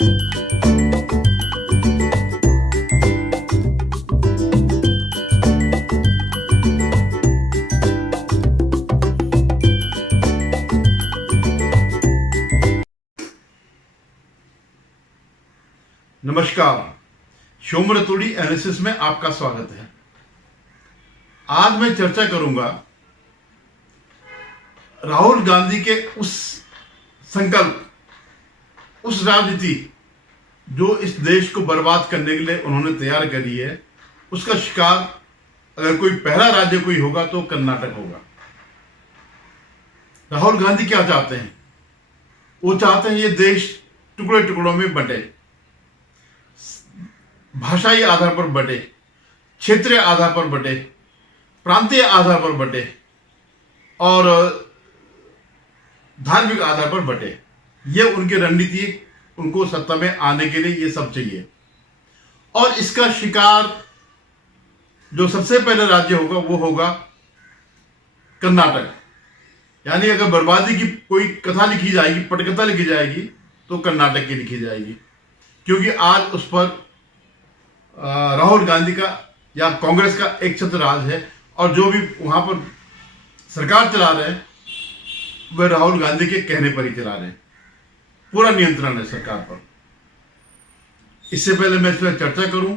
नमस्कार, शोमर तोड़ी एनालिसिस में आपका स्वागत है। आज मैं चर्चा करूंगा राहुल गांधी के उस संकल्प, उस राजनीति जो इस देश को बर्बाद करने के लिए उन्होंने तैयार करी है, उसका शिकार अगर कोई पहला राज्य कोई होगा तो कर्नाटक होगा। राहुल गांधी क्या चाहते हैं? वो चाहते हैं ये देश टुकड़े टुकड़ों में बंटे, भाषाई आधार पर बटे, क्षेत्रीय आधार पर बटे, प्रांतीय आधार पर बटे और धार्मिक आधार पर बटे। ये उनकी रणनीति, उनको सत्ता में आने के लिए ये सब चाहिए। और इसका शिकार जो सबसे पहले राज्य होगा वो होगा कर्नाटक। यानी अगर बर्बादी की कोई कथा लिखी जाएगी, पटकथा लिखी जाएगी तो कर्नाटक की लिखी जाएगी, क्योंकि आज उस पर राहुल गांधी का या कांग्रेस का एक छत्र राज है और जो भी वहां पर सरकार चला रहे हैं वह राहुल गांधी के कहने पर ही चला रहे हैं। पूरा नियंत्रण है सरकार पर। इससे पहले मैं इस पर चर्चा करूं,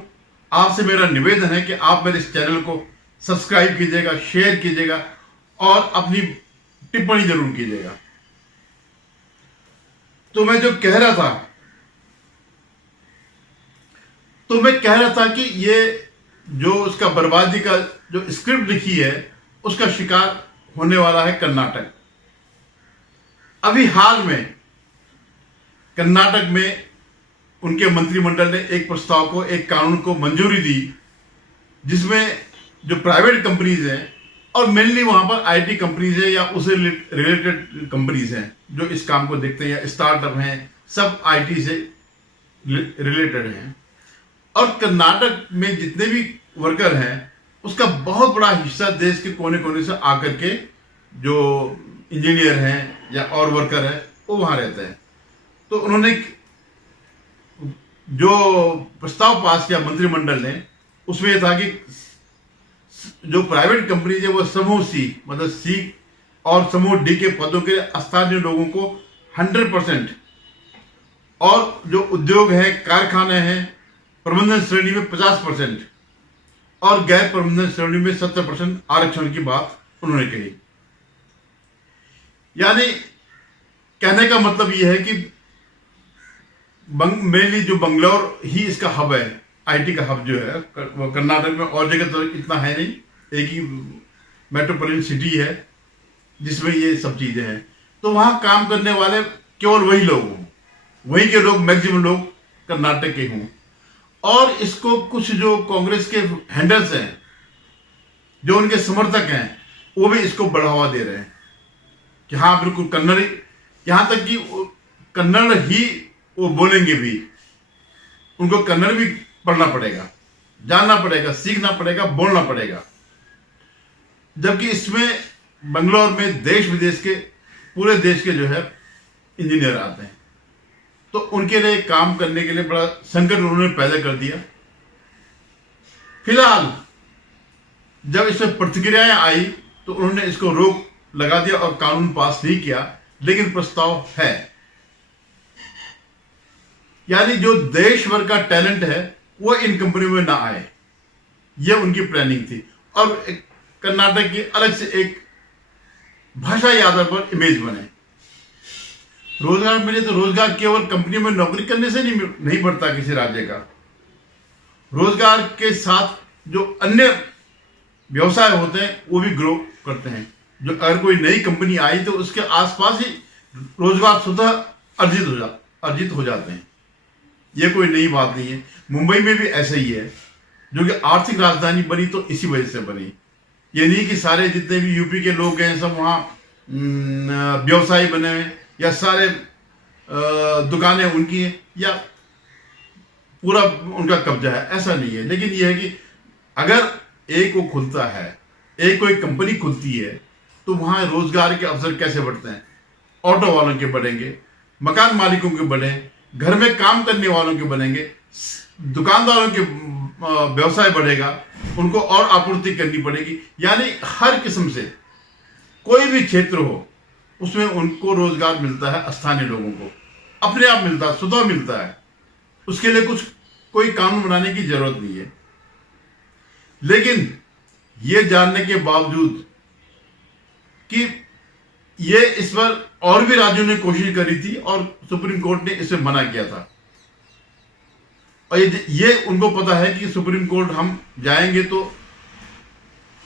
आपसे मेरा निवेदन है कि आप मेरे इस चैनल को सब्सक्राइब कीजिएगा, शेयर कीजिएगा और अपनी टिप्पणी जरूर कीजिएगा। तो मैं कह रहा था कि ये जो उसका बर्बादी का जो स्क्रिप्ट लिखी है उसका शिकार होने वाला है कर्नाटक। अभी हाल में कर्नाटक में उनके मंत्रिमंडल ने एक प्रस्ताव को, एक कानून को मंजूरी दी जिसमें जो प्राइवेट कंपनीज हैं और मेनली वहां पर आईटी कंपनीज है या उससे रिलेटेड कंपनीज हैं जो इस काम को देखते हैं या स्टार्टअप हैं, सब आईटी से रिलेटेड हैं। और कर्नाटक में जितने भी वर्कर हैं उसका बहुत बड़ा हिस्सा देश के कोने कोने से आकर के जो इंजीनियर हैं या और वर्कर हैं वो वहां रहते हैं। तो उन्होंने जो प्रस्ताव पास किया मंत्रिमंडल ने, उसमें यह था कि जो प्राइवेट कंपनी है वो समूह सी, मतलब सी और समूह डी के पदों के स्थानीय लोगों को 100% और जो उद्योग है, कारखाने हैं, प्रबंधन श्रेणी में 50% और गैर प्रबंधन श्रेणी में 70% आरक्षण की बात उन्होंने कही। यानी कहने का मतलब यह है कि मेनली जो बंगलौर ही इसका हब है, आईटी का हब जो है वो कर्नाटक में, और जगह तो इतना है नहीं, एक ही मेट्रोपॉलिटन सिटी है जिसमें ये सब चीजें हैं। तो वहां काम करने वाले केवल वही लोग हों, वहीं के लोग, मैक्सिमम लोग कर्नाटक के हों। और इसको कुछ जो कांग्रेस के हैंडल्स हैं, जो उनके समर्थक हैं, वो भी इसको बढ़ावा दे रहे हैं कि हाँ बिल्कुल कन्नड़, यहां तक कि कन्नड़ ही वो बोलेंगे भी, उनको कन्नड़ भी पढ़ना पड़ेगा, जानना पड़ेगा, सीखना पड़ेगा, बोलना पड़ेगा। जबकि इसमें बंगलौर में देश विदेश के, पूरे देश के जो है इंजीनियर आते हैं, तो उनके लिए काम करने के लिए बड़ा संकट उन्होंने पैदा कर दिया। फिलहाल जब इसमें प्रतिक्रियाएं आई तो उन्होंने इसको रोक लगा दिया और कानून पास नहीं किया, लेकिन प्रस्ताव है। यानी जो देश भर का टैलेंट है वो इन कंपनियों में ना आए, यह उनकी प्लानिंग थी। और कर्नाटक की अलग से एक भाषाई आधार पर इमेज बने, रोजगार मिले। तो रोजगार केवल कंपनियों में नौकरी करने से नहीं बढ़ता किसी राज्य का। रोजगार के साथ जो अन्य व्यवसाय होते हैं वो भी ग्रो करते हैं। जो अगर कोई नई कंपनी आई तो उसके आसपास ही रोजगार स्वतः अर्जित हो जाते हैं। ये कोई नई बात नहीं है। मुंबई में भी ऐसा ही है, जो कि आर्थिक राजधानी बनी तो इसी वजह से बनी। ये नहीं कि सारे जितने भी यूपी के लोग हैं सब वहाँ व्यवसायी बने हैं या सारे दुकानें उनकी हैं या पूरा उनका कब्जा है, ऐसा नहीं है। लेकिन यह है कि अगर एक वो खुलता है, एक कोई कंपनी खुलती है, तो वहाँ रोजगार के अवसर कैसे बढ़ते हैं? ऑटो वालों के बढ़ेंगे, मकान मालिकों के बढ़े, घर में काम करने वालों के बनेंगे, दुकानदारों के व्यवसाय बढ़ेगा, उनको और आपूर्ति करनी पड़ेगी। यानी हर किस्म से कोई भी क्षेत्र हो उसमें उनको रोजगार मिलता है, स्थानीय लोगों को अपने आप मिलता है, स्वतः मिलता है। उसके लिए कोई कानून बनाने की जरूरत नहीं है। लेकिन ये जानने के बावजूद कि ये इस पर और भी राज्यों ने कोशिश करी थी और सुप्रीम कोर्ट ने इसे मना किया था, और ये उनको पता है कि सुप्रीम कोर्ट हम जाएंगे तो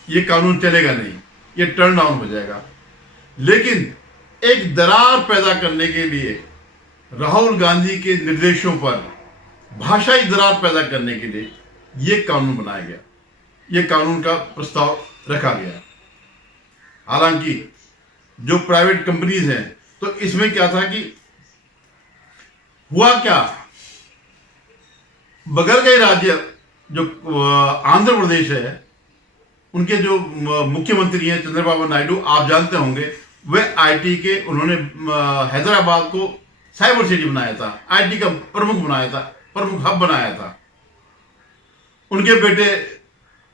ये कानून चलेगा नहीं, ये टर्न डाउन हो जाएगा। लेकिन एक दरार पैदा करने के लिए राहुल गांधी के निर्देशों पर भाषाई दरार पैदा करने के लिए ये कानून बनाया गया, ये कानून का प्रस्ताव रखा गया। हालांकि जो प्राइवेट कंपनीज हैं, तो इसमें क्या था कि हुआ क्या, बगल के राज्य जो आंध्र प्रदेश है, उनके जो मुख्यमंत्री हैं चंद्रबाबू नायडू, आप जानते होंगे, वे आईटी के, उन्होंने हैदराबाद को साइबर सिटी बनाया था, आईटी का प्रमुख बनाया था, प्रमुख हब बनाया था। उनके बेटे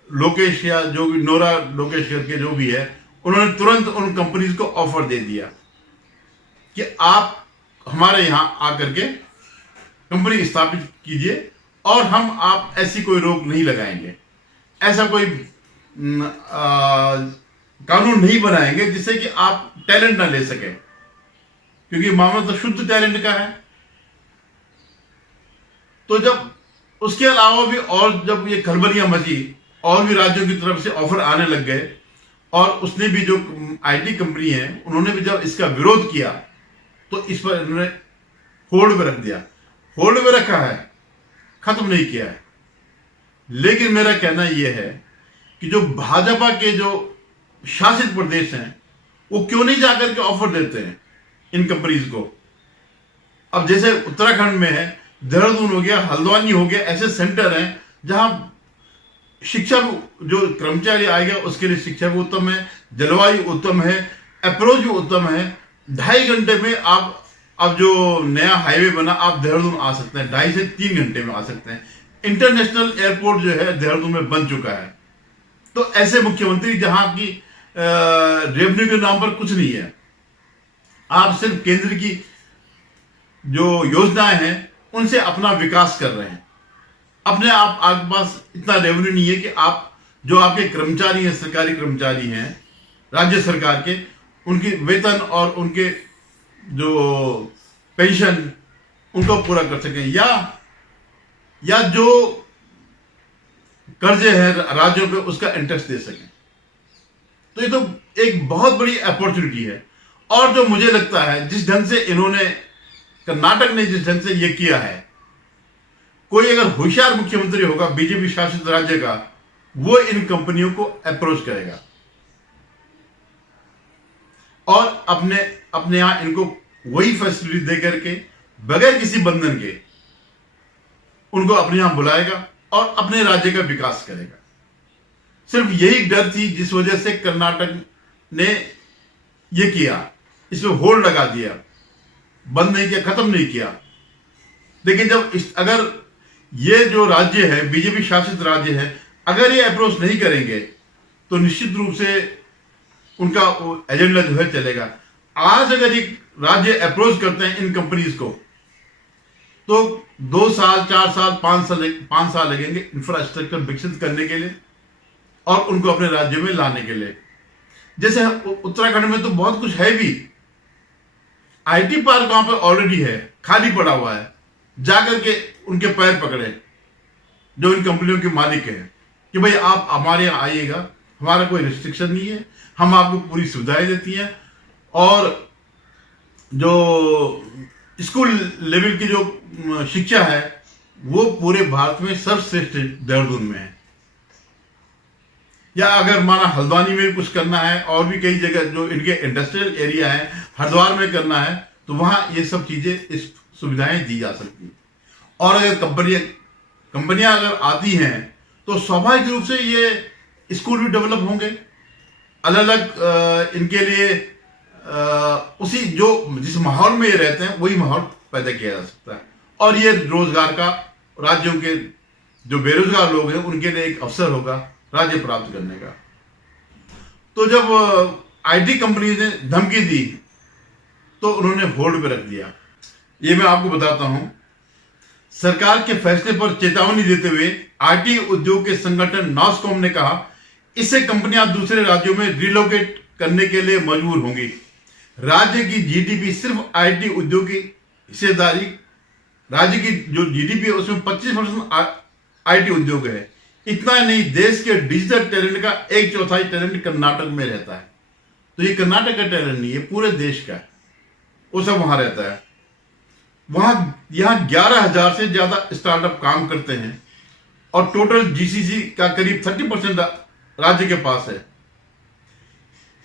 लोकेश, या जो भी नोरा लोकेश करके जो भी है, उन्होंने तुरंत उन कंपनीज को ऑफर दे दिया कि आप हमारे यहां आकर के कंपनी स्थापित कीजिए और हम आप ऐसी कोई रोक नहीं लगाएंगे, ऐसा कोई कानून नहीं बनाएंगे जिससे कि आप टैलेंट ना ले सके, क्योंकि मामला तो शुद्ध टैलेंट का है। तो जब उसके अलावा भी और जब ये खलबलियां मची, और भी राज्यों की तरफ से ऑफर आने लग गए, और उसने भी जो आईटी कंपनी है उन्होंने भी जब इसका विरोध किया तो इस पर इन्होंने होल्ड पे रख दिया। होल्ड पे रखा है, खत्म नहीं किया है। लेकिन मेरा कहना यह है कि जो भाजपा के जो शासित प्रदेश हैं, वो क्यों नहीं जाकर के ऑफर देते हैं इन कंपनीज को। अब जैसे उत्तराखंड में है, देहरादून हो गया, हल्द्वानी हो गया, ऐसे सेंटर हैं जहां शिक्षा, जो कर्मचारी आएगा उसके लिए शिक्षा भी उत्तम है, जलवायु उत्तम है, अप्रोच भी उत्तम है। 2.5 घंटे में आप, अब जो नया हाईवे बना, आप देहरादून आ सकते हैं, 2.5 से 3 घंटे में आ सकते हैं। इंटरनेशनल एयरपोर्ट जो है देहरादून में बन चुका है। तो ऐसे मुख्यमंत्री जहां की रेवेन्यू के नाम पर कुछ नहीं है, आप सिर्फ केंद्र की जो योजनाएं हैं उनसे अपना विकास कर रहे हैं। अपने आपके पास इतना रेवेन्यू नहीं है कि आप, जो आपके कर्मचारी हैं, सरकारी कर्मचारी हैं राज्य सरकार के, उनकी वेतन और उनके जो पेंशन उनको पूरा कर सकें, या जो कर्जे हैं राज्यों पे उसका इंटरेस्ट दे सकें। तो ये तो एक बहुत बड़ी अपॉर्चुनिटी है। और जो मुझे लगता है जिस ढंग से इन्होंने, कर्नाटक ने जिस ढंग से ये किया है, कोई अगर होशियार मुख्यमंत्री होगा बीजेपी शासित राज्य का, वो इन कंपनियों को अप्रोच करेगा और अपने यहां इनको वही फैसिलिटी दे करके, बगैर किसी बंधन के, उनको अपने यहां बुलाएगा और अपने राज्य का विकास करेगा। सिर्फ यही डर थी जिस वजह से कर्नाटक ने ये किया, इसमें होल्ड लगा दिया, बंद नहीं किया, खत्म नहीं किया। लेकिन जब अगर ये जो राज्य है, बीजेपी शासित राज्य है, अगर ये अप्रोच नहीं करेंगे तो निश्चित रूप से उनका एजेंडा जो है चलेगा। आज अगर एक राज्य अप्रोच करते हैं इन कंपनीज को, तो 2 साल, 4 साल, 5 साल लगेंगे इंफ्रास्ट्रक्चर विकसित करने के लिए और उनको अपने राज्य में लाने के लिए। जैसे उत्तराखंड में तो बहुत कुछ है भी, आईटी पार्क वहां पर ऑलरेडी है, खाली पड़ा हुआ है। जाकर के उनके पैर पकड़े जो इन कंपनियों के मालिक हैं कि भाई आप हमारे यहाँ आइएगा, हमारा कोई रिस्ट्रिक्शन नहीं है, हम आपको पूरी सुविधाएं देती हैं। और जो स्कूल लेवल की जो शिक्षा है वो पूरे भारत में सर्वश्रेष्ठ देहरादून में है। या अगर माना हल्द्वानी में कुछ करना है, और भी कई जगह जो इनके इंडस्ट्रियल एरिया है, हरिद्वार में करना है, तो वहां ये सब चीजें, इस सुविधाएं दी जा सकती हैं। और अगर कंपनियां अगर आती हैं तो स्वाभाविक रूप से ये स्कूल भी डेवलप होंगे, अलग अलग इनके लिए उसी जो जिस माहौल में ये रहते हैं वही माहौल पैदा किया जा सकता है। और ये रोजगार का राज्यों के जो बेरोजगार लोग हैं उनके लिए एक अवसर होगा राज्य प्राप्त करने का। तो जब आईटी कंपनी ने धमकी दी तो उन्होंने होल्ड पे रख दिया। ये मैं आपको बताता हूं, सरकार के फैसले पर चेतावनी देते हुए आईटी उद्योग के संगठन नॉस्कॉम ने कहा इससे कंपनियां दूसरे राज्यों में रिलोकेट करने के लिए मजबूर होंगी। राज्य की जीडीपी सिर्फ आईटी उद्योग की हिस्सेदारी, राज्य की जो जीडीपी है उसमें 25% आईटी उद्योग है। इतना ही नहीं, देश के डिजिटल टैलेंट का 1/4 टैलेंट कर्नाटक में रहता है। तो ये कर्नाटक का टैलेंट नहीं है, पूरे देश का है, वो सब वहां रहता है। यहाँ 11,000 से ज्यादा स्टार्टअप काम करते हैं और टोटल जीसीसी का करीब 30% राज्य के पास है।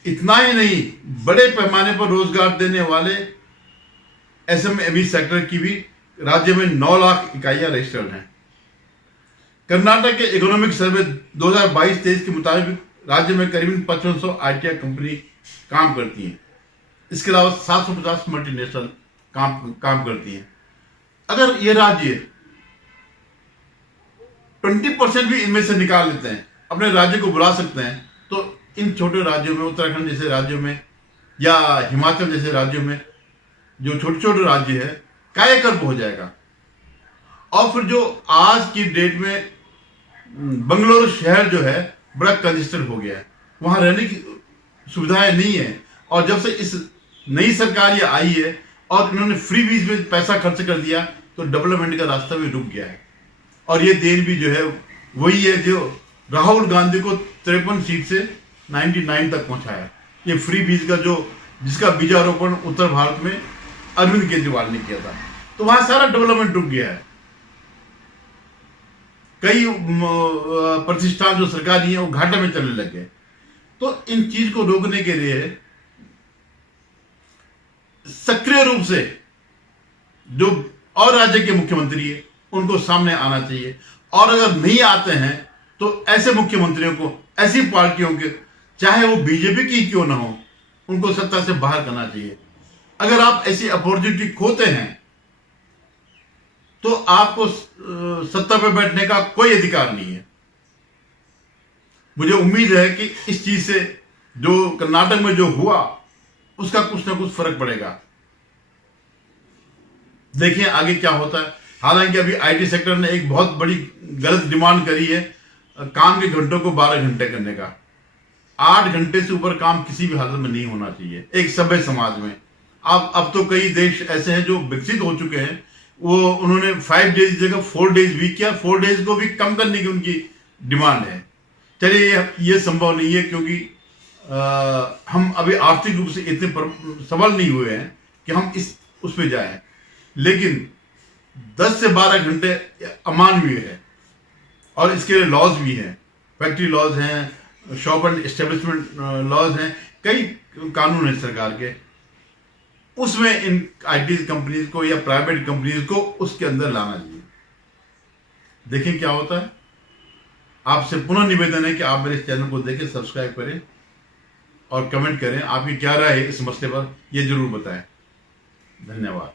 इतना ही नहीं, बड़े पैमाने पर रोजगार देने वाले एसएमई सेक्टर की भी राज्य में 9 लाख इकाइयां रजिस्टर्ड हैं। कर्नाटक के इकोनॉमिक सर्वे 2022-23 के मुताबिक राज्य में करीबन 5500 आईटी कंपनी काम करती हैं। इसके अलावा 750 मल्टीनेशनल काम करती हैं। अगर ये राज्य 20% भी इनमें से निकाल लेते हैं, अपने राज्य को बुला सकते हैं, तो इन छोटे राज्यों में, उत्तराखंड जैसे राज्यों में या हिमाचल जैसे राज्यों में जो छोटे छोटे राज्य है, कायाकल्प हो जाएगा। और फिर जो आज की डेट में बंगलुरु शहर जो है बड़ा कंजेस्टेड हो गया है, वहां रहने की सुविधाएं नहीं है। और जब से इस नई सरकार ये आई है और इन्होंने फ्री वीज में पैसा खर्च कर दिया तो डेवलपमेंट का रास्ता भी रुक गया है। और ये देन भी जो है वही है जो राहुल गांधी को 53 सीट से 99 तक पहुंचाया। ये फ्री वीज का जिसका बीजारोपण उत्तर भारत में अरविंद केजरीवाल ने किया था, तो वहां सारा डेवलपमेंट रुक गया है। कई प्रतिष्ठान जो सरकारी है वो घाटे में चलने लग गए। तो इन चीज को रोकने के लिए सक्रिय रूप से जो और राज्य के मुख्यमंत्री है उनको सामने आना चाहिए। और अगर नहीं आते हैं तो ऐसे मुख्यमंत्रियों को, ऐसी पार्टियों के, चाहे वो बीजेपी की क्यों ना हो, उनको सत्ता से बाहर करना चाहिए। अगर आप ऐसी अपॉर्चुनिटी खोते हैं तो आपको सत्ता पर बैठने का कोई अधिकार नहीं है। मुझे उम्मीद है कि इस चीज से जो कर्नाटक में जो हुआ उसका कुछ ना कुछ फर्क पड़ेगा। देखिए आगे क्या होता है। हालांकि अभी आईटी सेक्टर ने एक बहुत बड़ी गलत डिमांड करी है, काम के घंटों को 12 घंटे करने का। 8 घंटे से ऊपर काम किसी भी हालत में नहीं होना चाहिए एक सभ्य समाज में। अब तो कई देश ऐसे हैं जो विकसित हो चुके हैं, वो उन्होंने 5 डेज की जगह 4 डेज वीक किया। 4 डेज को भी कम करने की उनकी डिमांड है। चलिए ये संभव नहीं है क्योंकि हम अभी आर्थिक रूप से इतने सबल नहीं हुए हैं कि हम उस पर जाएं। लेकिन 10 से 12 घंटे अमानवीय है और इसके लिए लॉज भी हैं, फैक्ट्री लॉज हैं, शॉप एंड एस्टेब्लिशमेंट लॉज हैं, कई कानून हैं सरकार के। उसमें इन आईटी कंपनीज को या प्राइवेट कंपनीज को उसके अंदर लाना चाहिए। देखें क्या होता है। आपसे पुनः निवेदन है कि आप मेरे चैनल को देखें, सब्सक्राइब करें और कमेंट करें। आपकी क्या राय है इस मसले पर, यह जरूर बताएं। धन्यवाद।